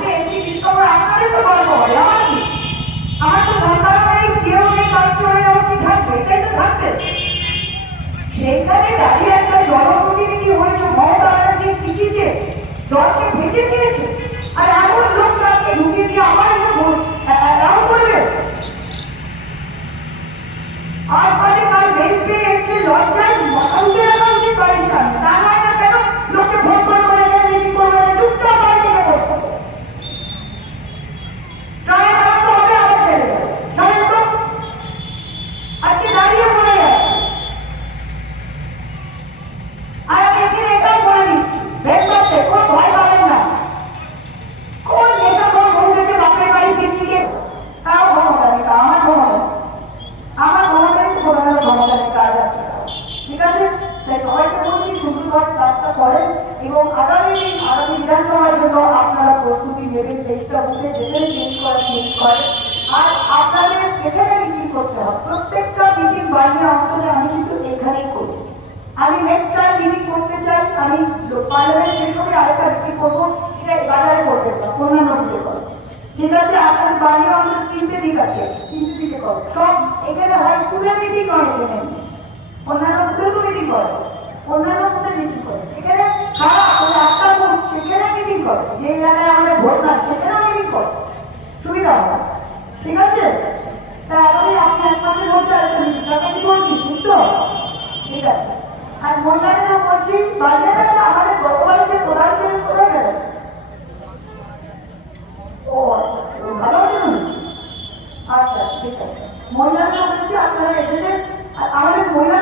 Okay. তাই সবাইকে বলছি সুন্দরভাবে কাজটা করেন এবং আগামী দিন আগামী বিধানসভার জন্য আপনারা প্রস্তুতি নেবেন, চেষ্টা বুঝে যেখানে চেঞ্জ করা চেঞ্জ করে আর আপনাদের এখানে মিটিং করতে হবে। প্রত্যেকটা মিটিং বানিয়ে অঞ্চলে আমি কিন্তু এখানেই করি। আমি নেক্সট টাইম মিটিং করতে চাই, আমি পার্লামেন্ট শেষ হবে আরেকটা মিটিং করব, সেটা বাজারে করতে চাই, অন্যান্য দিকে করো ঠিক আছে, আপনার বাড়িও আমাদের তিনটে দিক আছে, তিনটে দিকে করো সব এখানে হয় স্কুলের মিটিং নয় এখানে। অন্যান্য তো মিটিং করে অন্যান্য স্কুলে মিটিং করে। এখানে খারাপ ওই আটটা বুথ সেখানে মিটিং করে। যে জায়গায় আমরা ভোট না সেখানেও মিটিং করে। সুবিধা হয় ঠিক আছে? তা আগামী আপনি এক মাসের মধ্যে আরেকটা মিটিং তাকে কি বলছি বুঝতো ঠিক আছে। আর মহিলাদেরও বলছি বাজারে আমাদের গতবাড়িতে প্রধান ছিলেন কোথায় গেলেন? ও আচ্ছা ভালো আছেন আচ্ছা ঠিক আছে। মহিলাদেরও বলছি, আপনারা এসেছেন। আর আমাদের মহিলা